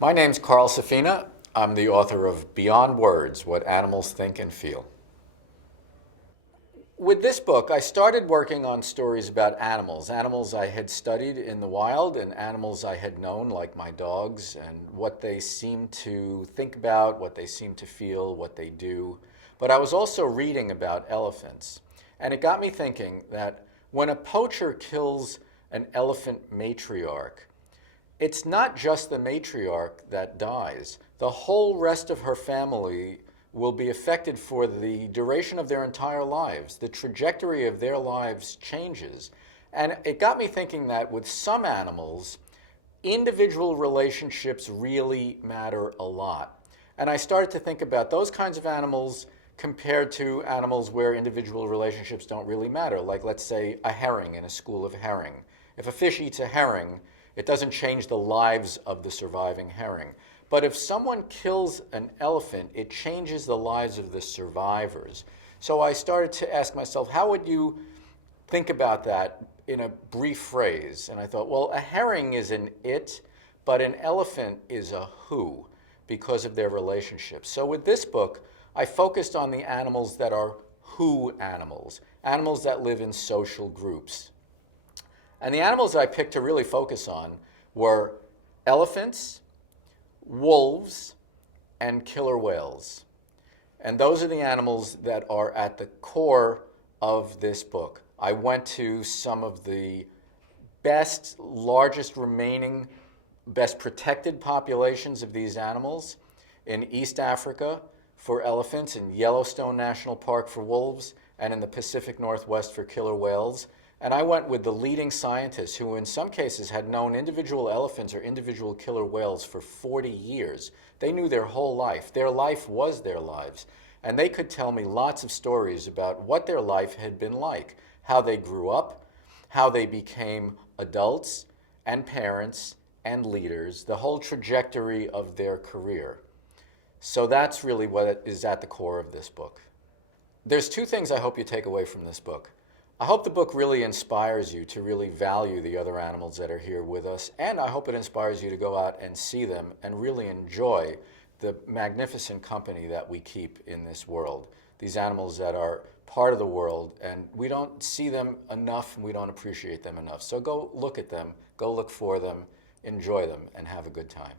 My name's Carl Safina. I'm the author of Beyond Words, What Animals Think and Feel. With this book, I started working on stories about animals, animals I had studied in the wild and animals I had known, like my dogs, and what they seem to think about, what they seem to feel, what they do. But I was also reading about elephants, and it got me thinking that when a poacher kills an elephant matriarch, it's not just the matriarch that dies. The whole rest of her family will be affected for the duration of their entire lives. The trajectory of their lives changes. And it got me thinking that with some animals, individual relationships really matter a lot. And I started to think about those kinds of animals compared to animals where individual relationships don't really matter, like let's say a herring in a school of herring. If a fish eats a herring, it doesn't change the lives of the surviving herring. But if someone kills an elephant, it changes the lives of the survivors. So I started to ask myself, how would you think about that in a brief phrase? And I thought, well, a herring is an it, but an elephant is a who because of their relationship. So with this book, I focused on the animals that are who animals, animals that live in social groups. And the animals that I picked to really focus on were elephants, wolves, and killer whales. And those are the animals that are at the core of this book. I went to some of the best, largest remaining, best protected populations of these animals in East Africa for elephants, in Yellowstone National Park for wolves, and in the Pacific Northwest for killer whales. And I went with the leading scientists who in some cases had known individual elephants or individual killer whales for 40 years. They knew their whole life. Their life was their lives. And they could tell me lots of stories about what their life had been like, how they grew up, how they became adults and parents and leaders, the whole trajectory of their career. So that's really what is at the core of this book. There's two things I hope you take away from this book. I hope the book really inspires you to really value the other animals that are here with us, and I hope it inspires you to go out and see them and really enjoy the magnificent company that we keep in this world. These animals that are part of the world, and we don't see them enough, and we don't appreciate them enough. So go look at them, go look for them, enjoy them, and have a good time.